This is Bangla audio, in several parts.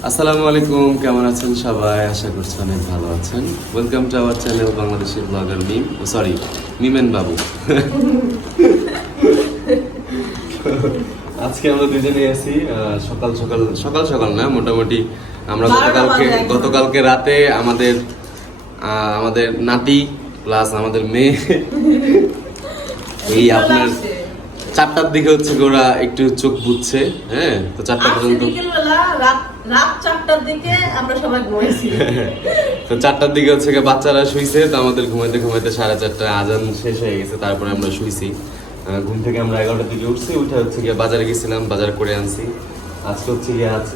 আসসালামু আলাইকুম কেমন আছেন সবাই? আশা করছি অনেক ভালো আছেন। ওয়েলকাম টু আওয়ার চ্যানেল বাংলাদেশের ব্লগার মিম ও সরি মিমেন বাবু। আজকে আমরা দুজনে আছি সকাল সকাল সকাল সকাল না মোটামুটি আমরা গতকালকে গতকালকে রাতে আমাদের আমাদের নাতি প্লাস আমাদের মেয়ে এই আপনার চারটার দিকে হচ্ছে ওরা একটু চোখ বুঝছে হ্যাঁ? তো চারটা পর্যন্ত রাত রাত চারটার দিকে আমরা সবাই ঘুমাইছি। তো চারটার দিকে হচ্ছে গিয়ে বাচ্চারা শুইছে তো আমাদের ঘুমাইতে ঘুমাইতে সাড়ে চারটা আজান শেষ হয়ে গেছে তারপরে আমরা শুইছি। ঘুম থেকে আমরা এগারোটার দিকে উঠছি উঠে হচ্ছে গিয়ে বাজারে গেছিলাম বাজার করে আনছি। আজকে হচ্ছে গিয়ে আজ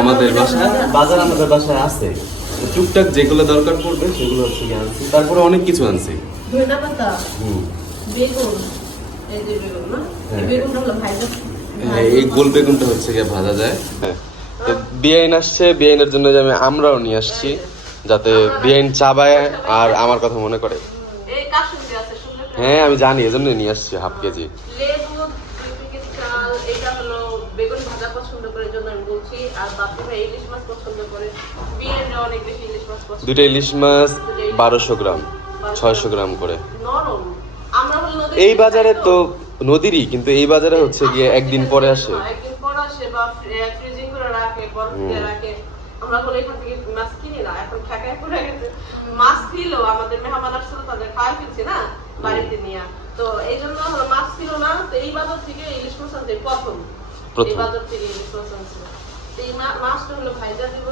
আমাদের বাসায় বাজার আমাদের বাসায় আছে। টুকটাক যেগুলো দরকার পড়বে সেগুলো হচ্ছে গিয়ে আনছি। তারপরে অনেক কিছু আনছি। ধনিয়া পাতা হুম। বেগুন এই যে বেগুন না? হ্যাঁ। বেগুনটা হলো ভাইজা হ্যাঁ, এই গোল বেগুনটা হচ্ছে গিয়ে ভাজা যায়। হ্যাঁ তো বিআইন আসছে বিআইনের জন্য আমি আমরাও নিয়ে আসছি যাতে বিআইন চাবায় আর আমার কথা মনে করে। এই কাশুন্দি আছে শুকনো করে। হ্যাঁ আমি জানি এজন্য নিয়ে আসছি হাফ কেজি। লেবু দুই প্যাকেট চাল এটা হলো বেগুন ভাজা পছন্দ করে জন্য আমি বলছি। আর বাপি ভাই ইলিশ মাছ পছন্দ করে। বিয়ের অনেক বেশি ইলিশ মাছ পছন্দ দুটো ইলিশ মাছ বারোশো গ্রাম ছয়শো গ্রাম করে। এই বাজারে তো। নদীরই কিন্তু এই বাজারে হচ্ছে গিয়ে একদিন পরে আসে। একদিন পর আসে বা ফ্রিজিং করে রাখে বরফ দিয়ে রাখে। আমরা বলে এখান থেকে মাছ কিনি না এখন ঠেকায় পড়ে গেছে। মাছ ছিল আমাদের মেহমান আসছিল তাদের খাওয়া ফেলছি না বাড়িতে নিয়ে। তো এই জন্য মাছ ছিল না তো এই বাজার থেকে ইলিশ মাছ আনতে প্রথম। প্রথম। এই বাজার থেকে ইলিশ মাছ আনছে। এই মাছটা হলো ভাইজা দিব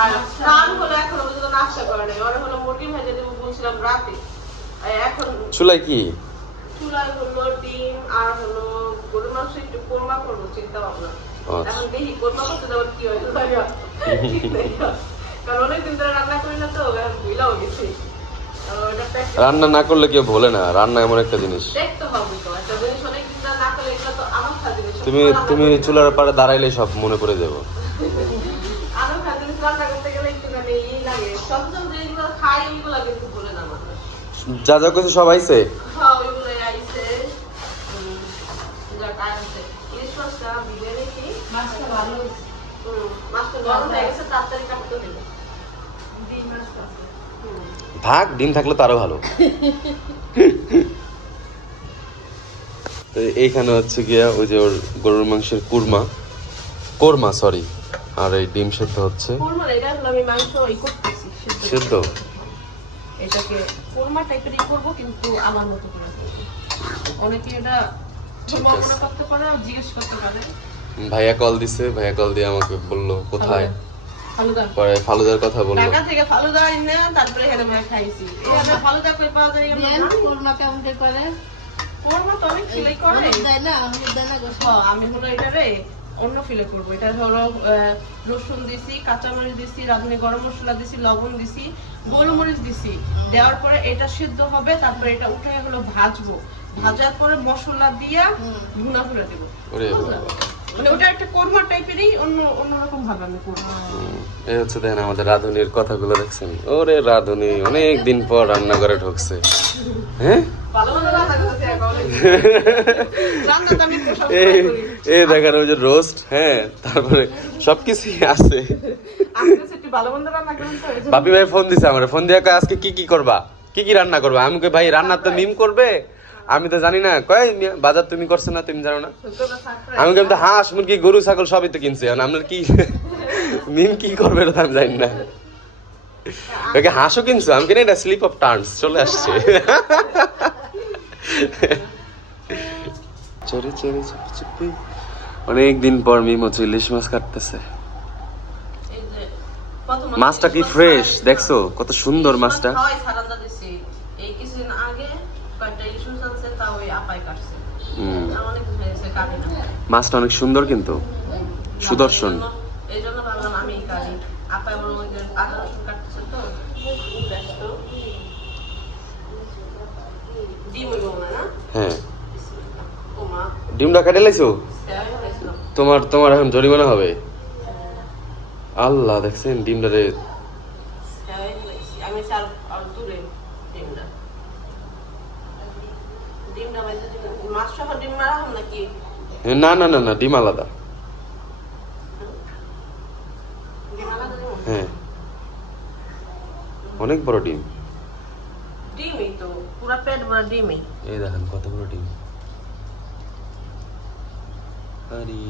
আর প্রাণ হলো এখনও পর্যন্ত নাস্তা করে নাই। ওরা হলো মুরগি ভাইজা দিব বলছিলাম রাতে। এখন চুলাই কি? চুলায় হলো ডিম আর হলো গরুর মাংস একটু কোরমা করব চিন্তা ভাবনা। আচ্ছা। এখন দেখি কোরমা করতে যাবার কি হয়। কারণ অনেকদিন ধরে রান্না করি না তো ভুলাও গেছি রান্না না করলে কেউ ভোলে না রান্না এমন একটা জিনিস। তুমি তুমি চুলার পাড়ে দাঁড়াইলে সব মনে পড়ে যাব। মানে ই লাগে। সব সব যেগুলো খাই এগুলো কিন্তু ভুলে না মানুষ। যা যা কিছু সব আইছে হ্যাঁ ওইগুলোই আইছে হুম, যাক আনছে ইলিশ মাছটা ভিজে রেখে মাছটা ভালো মাছটা গরম হয়ে গেছে তাড়াতাড়ি কাটতে হবে। ডিম মাছটা ভাগ ডিম থাকলে তো আরও ভালো। তো এইখানে হচ্ছে গিয়া ওই যে ওর গরুর মাংসের কুরমা। কোরমা সরি আর এই ডিম সেদ্ধ হচ্ছে। কোরমা না, এটা হলো আমি মাংস ই করতেছি, সিদ্ধ করতেছি। সেদ্ধ? এটাকে কোরমা টাইপের ই কিন্তু আমার মতো করে অনেকে এটা করতে পারে জিজ্ঞেস করতে পারে। ভাইয়া কল দিছে ভাইয়া কল দিয়ে আমাকে বলল কোথায় পরে ফালুদার কথা বলল ঢাকা থেকে ফালুদা এনে তারপরে এখানে মাছ খাইছি এখানে ফালুদা কই পাওয়া যায় আমরা। কোরমা কেমন করে করে? কোরমা তো অনেক ছেলেই করে দেয় না, হলুদ দেয় না গোসল। হ্যাঁ, আমি হলো এটারে অন্য ফিলে করব এটা হলো রসুন দিছি কাঁচামরিচ দিছি রাঁধুনি গরম মশলা দিছি লবণ দিছি গোলমরিচ দিছি দেওয়ার পরে এটা সিদ্ধ হবে তারপরে এটা উঠে হলো ভাজবো ভাজার পরে মশলা দিয়া। ভুনা করে দেবো ওরে বুঝলা? মানে আমাদের কথাগুলো দেখছেন। ওরে অনেক দিন পর রান্নাঘরে ঢুকছে। হ্যাঁ? এই দেখেন ওই যে রোস্ট হ্যাঁ তারপরে সবকিছুই আছে। বাপি ভাই ফোন দিছে আমার, ফোন দিয়ে আজকে কি কি করবা? কি কি রান্না করবা? আমি কই ভাই রান্না তো মিম করবে? আমি তো জানি না। কয় বাজার তুমি করছ না তুমি জানো না। আমি কিন্তু হাঁস মুরগি গরু ছাগল সবই তো কিনছে। আপনার কি মিম কি করবে আমি জানি না। ওকে হাঁসও কিনছো? আমি কিনে এটা স্লিপ অফ টার্নস চলে আসছে। চরে চরে চুপি চুপি অনেক দিন পর মিম হচ্ছে ইলিশ মাছ কাটতেছে। এই যে, প্রথম মাছটা কি ফ্রেশ দেখছ কত সুন্দর মাছটা খাওয়াই সারান্দা দিছি। এই কিছুদিন আগে কয়েকটা ইলিশ মাছ আনছে, তা ওই আপাই কাটছে। হুম। আমার হয়ে না। মাছটা অনেক সুন্দর কিন্তু। সুদর্শন। এই জন্য- ভাবলাম আমিই কাটি। আপা আবার আদা রসুন কাটতেছে তো, ব্যস্ত। ডিম হইবো হ্যাঁ ডিমটা কেটে লাইছো? তোমার তোমার এখন জরিমানা হবে? আল্লাহ দেখছেন ডিমটা মাছ সহ ডিম মারা হম নাকি? না না না না ডিম আলাদা। হ্যাঁ। অনেক বড় ডিম। ডিমই তো পুরা পেট ভরা ডিমই। এই দেখেন কত বড় ডিম। আরে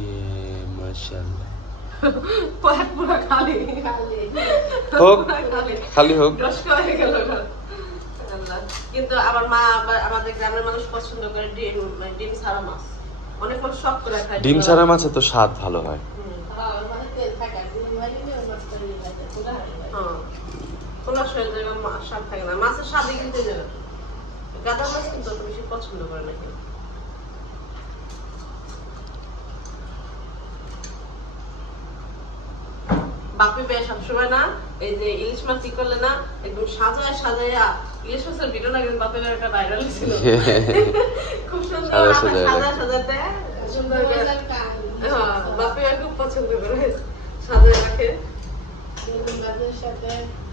মাশাআল্লাহ। পেট পুরা খালি। হোক খালি। খালি হোক। নষ্ট হয়ে গেল কিন্তু আমার মা আবার আমাদের গ্রামের মানুষ পছন্দ করে ডিম মানে ডিম ছাড়া মাছ। ডিম ছাড়া মাছে তো স্বাদ ভালো হয়। মাছের স্বাদই কিন্তু যাবে গাদা মাছ কিন্তু বেশি পছন্দ করে না বাপি বে সবসময় না এই যে ইলিশ মাছ কি করলে না একদম সাজায় সাজায়া ইলিশ মাছের ভিডিও না কিন্তু বাপের একটা ভাইরাল ছিল। খুব সুন্দর সাজায় সাজায় সাজায় সাজাতে সুন্দর করে। হ্যাঁ বাপি খুব পছন্দ করে সাজায় রাখে।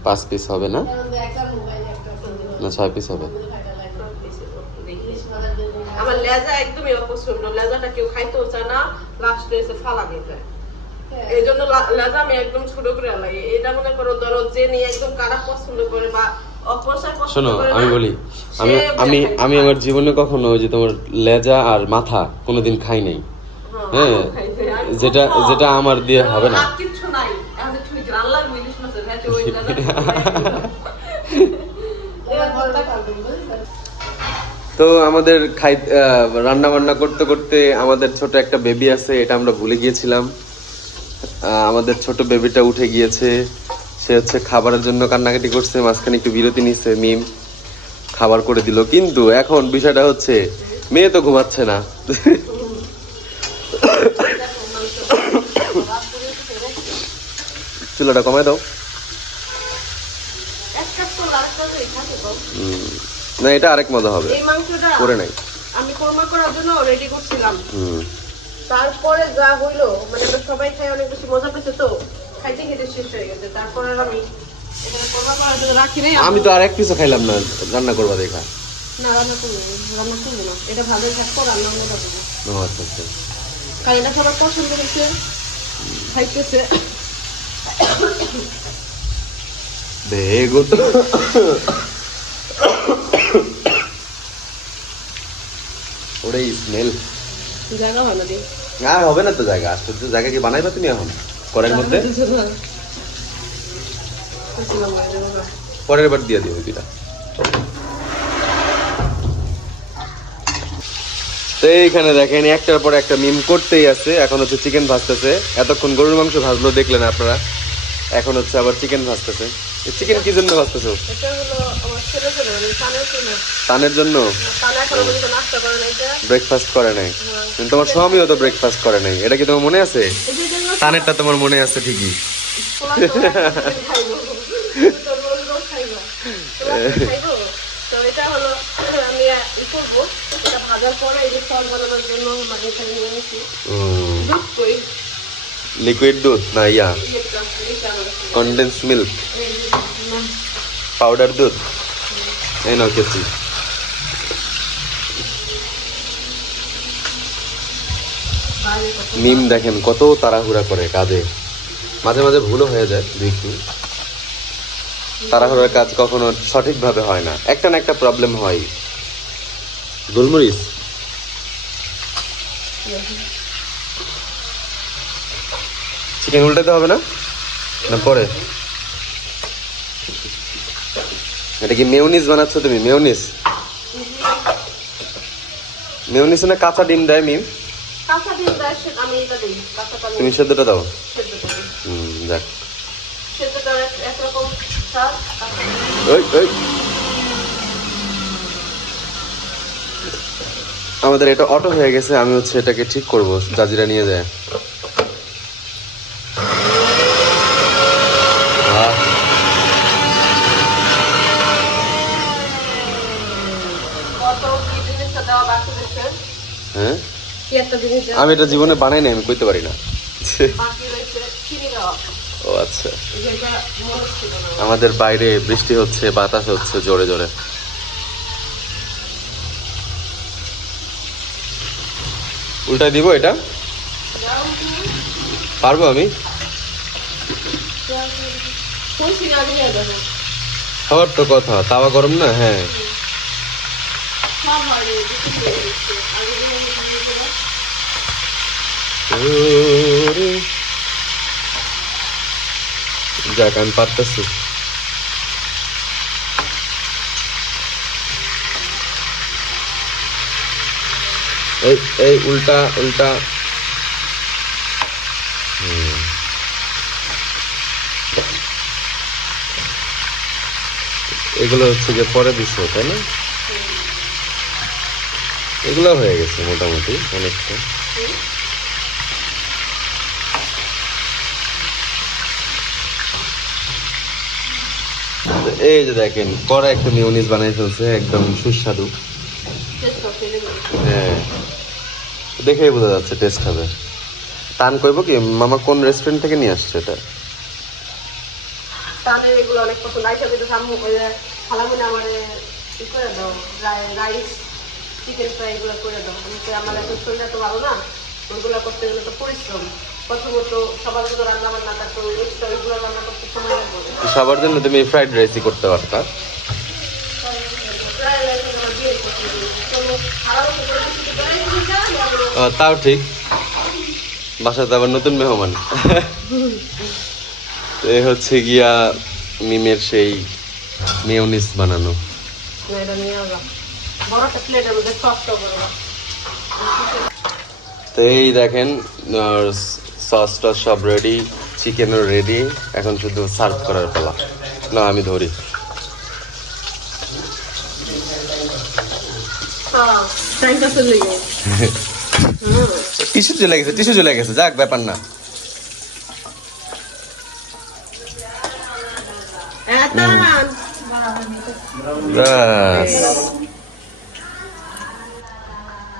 পাঁচ পিস হবে না? এর মধ্যে একটা মোবাইল, একটা সুন্দর না ছয় পিস হবে। আমার লেজা একদমই অপছন্দ। লেজাটা কেউ খাইতেও চায় না লাস্টে এসে ফালা দিয়ে যায় হ্যাঁ। এই জন্য আমি একদম ছোট করে লাগে এটা মনে করো ধরো যে নিয়ে একদম কারা পছন্দ করে বা শোনো আমি বলি আমি আমি আমি আমার জীবনে কখনো ওই যে তোমার লেজা আর মাথা কোনোদিন খাই নাই। হ্যাঁ, খুব যেটা যেটা আমার দিয়ে হবে না। বুঝলেন? তো আমাদের খাই রান্না বান্না করতে করতে আমাদের ছোট একটা বেবি আছে এটা আমরা ভুলে গিয়েছিলাম। আমাদের ছোট বেবিটা উঠে গিয়েছে। সে হচ্ছে খাবারের জন্য কান্নাকাটি করছে মাঝখানে একটু বিরতি নিচ্ছে মিম খাবার করে দিল। কিন্তু এখন বিষয়টা হচ্ছে মেয়ে তো ঘুমাচ্ছে না। চুলাটা কমায় দাও। না এটা আরেক মজা হবে। করে নাই। আমি কোরমা করার জন্য রেডি করছিলাম। হুম। তারপরে যা হইল মানে আমরা সবাই খাই অনেক বেশি মজা পেয়েছে তো খাইতে খেতে শেষ হয়ে গেছে। তারপর আর আমি আমি তো আর এক পিসও খাইলাম না রান্না করবা দেখা। না রান্না করব না, রান্না করব না। এটা ভালোই থাকব রান্না মজা করব ও আচ্ছা আচ্ছা। কারণ এটা সবার পছন্দ হয়েছে খাইতেছে। বেগুন। ওটাই স্মেল জায়গা না দিয়ে আর হবে না তো জায়গা। আশ্চর্য জায়গা কি বানাইবা তুমি এখন? কড়াইয়ের মধ্যে? পরের বার দিয়ে দিও দুইটা তো এইখানে দেখেন একটার পর একটা মিম করতেই আছে। এখন হচ্ছে চিকেন ভাজতেছে। এতক্ষণ গরুর মাংস ভাজলো দেখলেন আপনারা। এখন হচ্ছে আবার চিকেন ভাজতেছে। চিকেন কি জন্য ভাজতেছো? তানের জন্য? ব্রেকফাস্ট করে নাই। কিন্তু তোমার স্বামীও তো ব্রেকফাস্ট করে নাই। এটা কি তোমার মনে আছে? তানেরটা তোমার মনে আছে ঠিকই। লিকুইড দুধ না ইয়া। কন্ডেন্স মিল্ক পাউডার দুধ? এই নাও কত মিম দেখেন কত তাড়াহুড়া করে কাজে। মাঝে মাঝে ভুলও হয়ে যায় দেখি তাড়াহুড়ার কাজ কখনো সঠিকভাবে হয় না। একটা না একটা প্রবলেম হয়। গোলমরিচ। চিকেন উল্টাতে হবে না? না, পরে। এটা কি মেয়নিস বানাচ্ছ তুমি? মেয়নিস মেয়নিস না কাঁচা ডিম দেয় মিম? কাঁচা ডিম দেয় আমি এটা দিই। কাঁচাটা তুমি সেদ্ধটা দাও। হুম যাক সেদ্ধটা একরকম স্বাদ, ওই ওই। আমাদের এটা অটো হয়ে গেছে আমি হচ্ছে এটাকে ঠিক করব জাজিরা নিয়ে যায় আহ, কত কি জিনিসটা দেওয়া বাকি রয়েছে হ্যাঁ কি একটা জিনিস দেওয়া আমি এটা জীবনে বানাই নাই আমি কইতে পারি না। ও আচ্ছা। আমাদের বাইরে বৃষ্টি হচ্ছে বাতাস হচ্ছে জোরে জোরে। উল্টাই দিব এটা? পারব আমি? খাবার তো কথা তাওয়া গরম না? হ্যাঁ সব হয় রে, বেশি হয়ে গেছে। আগে দিনে নিয়ে গেলে ওরে। যাক আমি পারতেছি এই এই উল্টা উল্টা। এগুলো হচ্ছে যে পরে দিচ্ছে তাই না? এগুলো হয়ে গেছে মোটামুটি অনেকটা। এই যে দেখেন পরে একটা মিউনিস বানাই ফেলছে, একদম সুস্বাদু। হ্যাঁ। দেখেই বোঝা যাচ্ছে টেস্ট হবে টান কইব কি, মামা কোন রেস্টুরেন্ট থেকে নিয়ে আসছে এটা? তাহলে এগুলো অনেক পছন্দ। আইসা কিন্তু সামু খালামুনি আমার ই করে দাও? রাইস চিকেন ফ্রাই এগুলো করে দাও। আমি আমার এখন শরীরটা তো ভালো না। ওইগুলো করতে গেলে তো পরিশ্রম। সবার জন্য রান্না বান্না তারপর এক্সট্রা ওইগুলো রান্না করতে সময় লাগবে। সবার জন্য তুমি ফ্রাইড রাইসই করতে পারতা। তাও ঠিক। বাসাতে আবার নতুন মেহমান। এই হচ্ছে গিয়া মিমের সেই মিউনিস বানানো। প্লেটের মধ্যে। তো এই দেখেন সস টস সব রেডি চিকেনও রেডি এখন শুধু সার্ভ করার পালা না আমি ধরি চলে গেছে। হুম। টিস্যু চলে গেছে টিস্যু চলে গেছে যাক ব্যাপার না।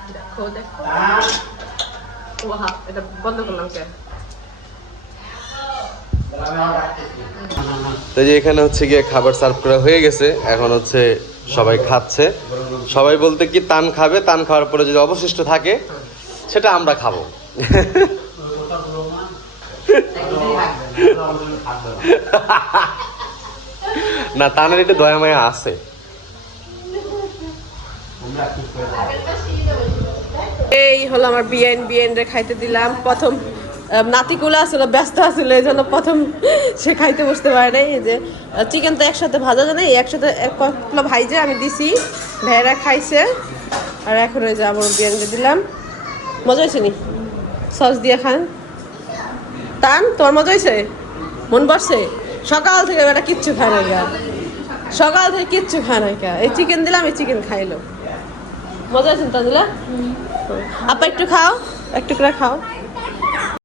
দেখো, দেখো। ওয়াহা, এটা যে এখানে হচ্ছে গিয়ে খাবার সার্ভ করা হয়ে গেছে এখন হচ্ছে সবাই খাচ্ছে। সবাই বলতে কি তান খাবে তান খাওয়ার পরে যদি অবশিষ্ট থাকে সেটা আমরা খাব। না তানের একটু দয়া মায়া আছে। এই হলো আমার বিএন বিএন রে খাইতে দিলাম। প্রথম নাতিকুলা আসলে ব্যস্ত আছিল এই জন্য প্রথম সে খাইতে বসতে পারে নাই। এই যে চিকেন তো একসাথে ভাজা জানে একসাথে এক কতগুলো ভাইজে আমি দিছি ভেড়া খাইছে। আর এখন ওই যে আমার বিরিয়ানিটা দিলাম। মজা হয়েছে নি? সস দিয়ে খান। টান, তোমার মজা হয়েছে? মন বসছে? সকাল থেকে বেটা কিচ্ছু খায় না সকাল থেকে কিচ্ছু খায় না এই চিকেন দিলাম, এই চিকেন খাইলো। মজা আছে তাজলা আপা একটু খাও একটু করে খাও।